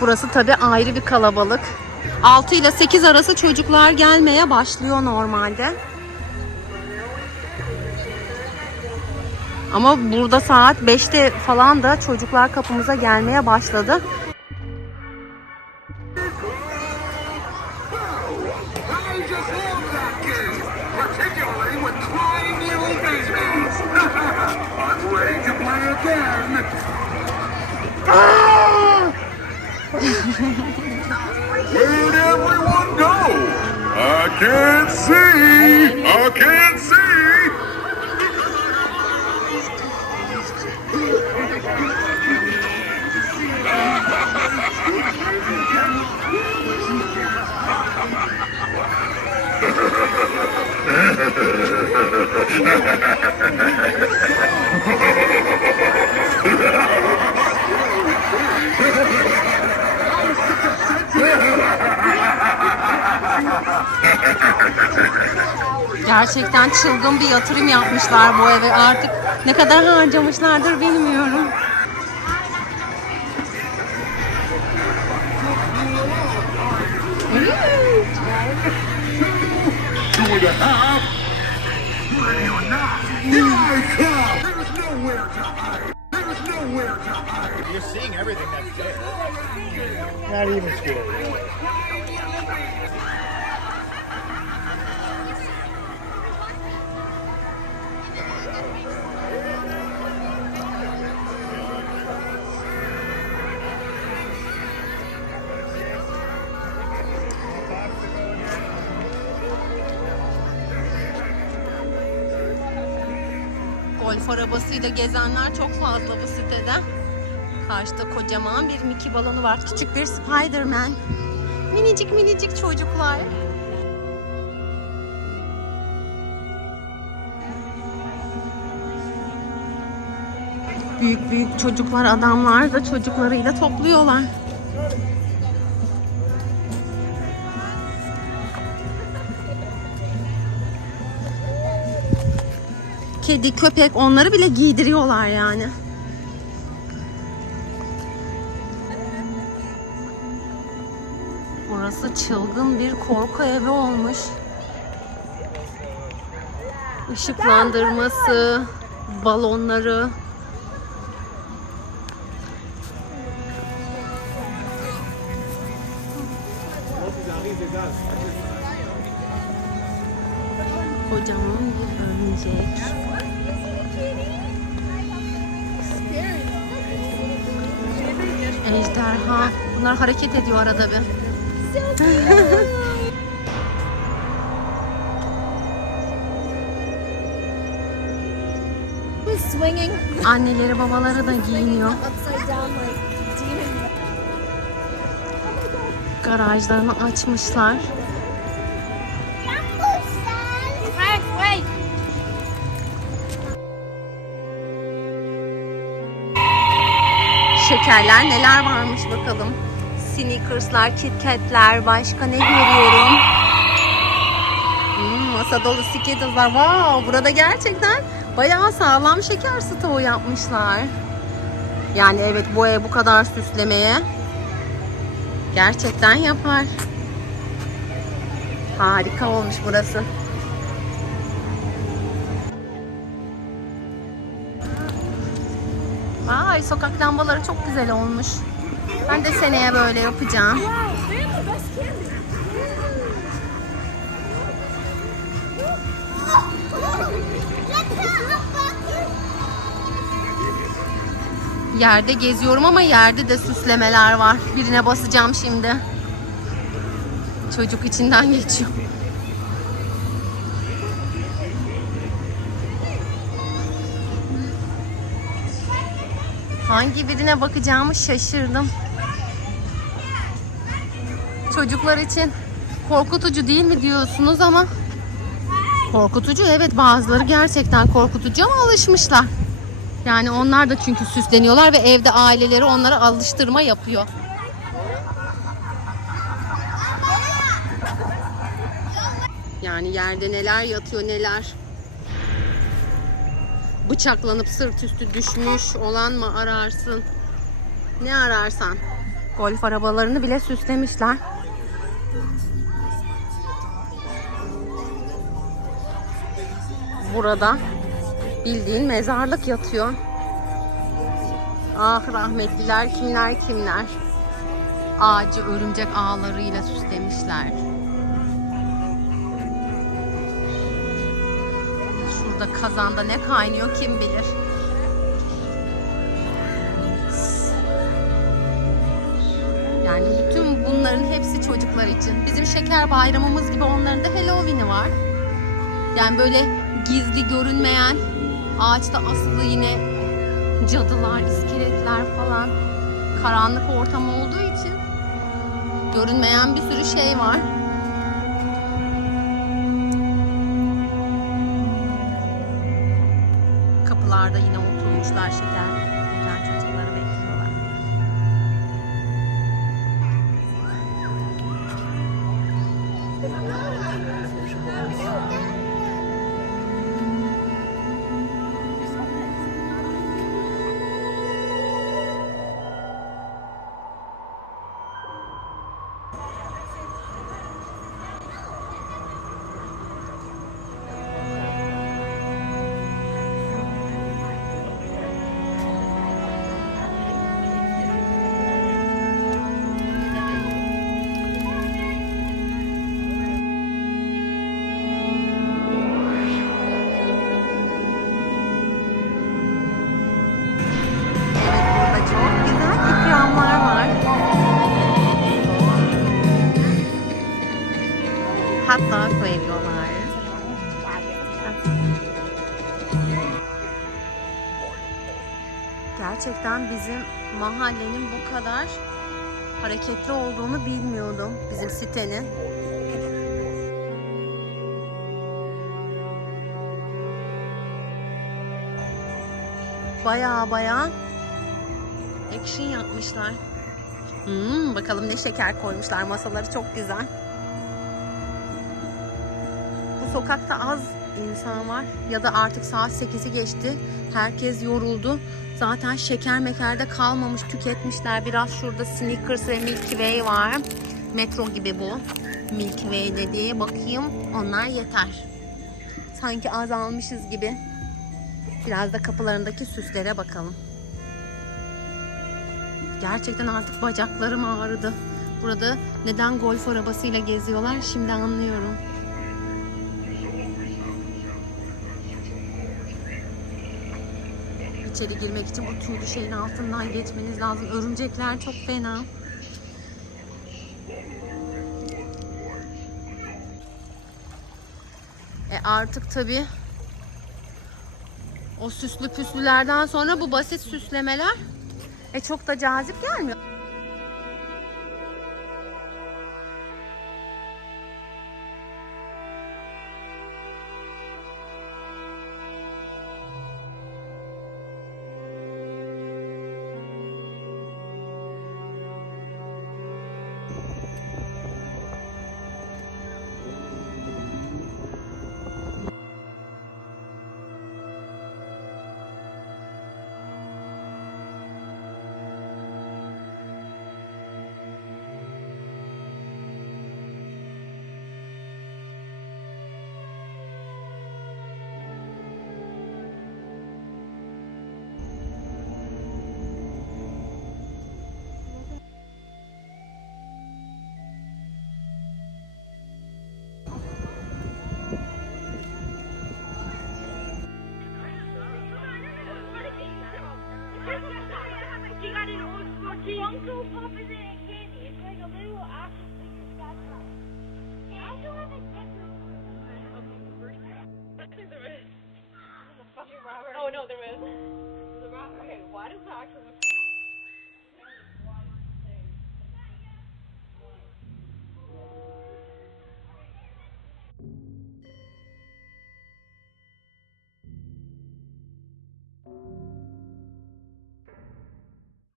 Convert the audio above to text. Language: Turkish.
Burası tabii ayrı bir kalabalık. 6 ile 8 arası çocuklar gelmeye başlıyor normalde. Ama burada saat 5'te falan da çocuklar kapımıza gelmeye başladı. Ah! Where'd everyone go? I can't see. I can't see. Gerçekten çılgın bir yatırım yapmışlar bu eve. Artık ne kadar harcamışlardır bilmiyorum. Two and a half. Ready or not, here I come. There's nowhere to hide. There's nowhere to hide. You're seeing everything that's there. Not even scary. Golf arabasıyla gezenler çok fazla bu sitede. Karşıda kocaman bir Mickey balonu var. Küçük bir Spider-Man. Minicik minicik çocuklar. Büyük büyük çocuklar, adamlar da çocuklarıyla topluyorlar. Kedi, köpek onları bile giydiriyorlar yani. Burası çılgın bir korku evi olmuş. Işıklandırması, balonları. Kocaman bir örümcek. Ejderha. Bunlar hareket ediyor arada bir. Swinging Anneleri babaları da giyiniyor. Garajlarını açmışlar. Şekerler neler varmış bakalım. Snickers'lar, KitKat'ler, başka ne görüyorum? Hmm, masa dolu Skittles var. Wow, burada gerçekten bayağı sağlam şeker stoğu yapmışlar. Yani evet bu ev bu kadar süslemeye gerçekten yapar. Harika olmuş burası. Vay sokak lambaları çok güzel olmuş. Ben de seneye böyle yapacağım. Yerde geziyorum ama yerde de süslemeler var. Birine basacağım şimdi. Çocuk içinden geçiyor. Hangi birine bakacağımı şaşırdım. Çocuklar için korkutucu değil mi diyorsunuz ama korkutucu evet bazıları gerçekten korkutucu ama alışmışlar. Yani onlar da çünkü süsleniyorlar ve evde aileleri onlara alıştırma yapıyor. Yani yerde neler yatıyor neler. Bıçaklanıp sırt üstü düşmüş olan mı ararsın? Ne ararsan. Golf arabalarını bile süslemişler. Burada bildiğin mezarlık yatıyor. Ah rahmetliler kimler kimler. Ağacı örümcek ağlarıyla süslemişler. Şurada kazanda ne kaynıyor kim bilir. Yani bütün bunların hepsi çocuklar için. Bizim şeker bayramımız gibi onların da Halloween'i var. Yani böyle gizli görünmeyen ağaçta asılı yine cadılar, iskeletler falan karanlık ortam olduğu için görünmeyen bir sürü şey var. Kapılarda yine oturmuşlar şeker. Gerçekten bizim mahallenin bu kadar hareketli olduğunu bilmiyordum. Bizim sitenin. Baya baya action yapmışlar. Hmm, bakalım ne şeker koymuşlar. Masaları çok güzel. Bu sokakta az insan var. Ya da artık saat 8'i geçti. Herkes yoruldu. Zaten şeker mekerde kalmamış. Tüketmişler. Biraz şurada Snickers ve Milky Way var. Metro gibi bu. Milky Way dediği. Bakayım. Onlar yeter. Sanki azalmışız gibi. Biraz da kapılarındaki süslere bakalım. Gerçekten artık bacaklarım ağrıdı. Burada neden golf arabasıyla geziyorlar şimdi anlıyorum. İçeri girmek için bu tüylü şeyin altından geçmeniz lazım. Örümcekler çok fena. E artık tabii o süslü püslülerden sonra bu basit süslemeler e çok da cazip gelmiyor. Oh no, there is. Okay, why does the actual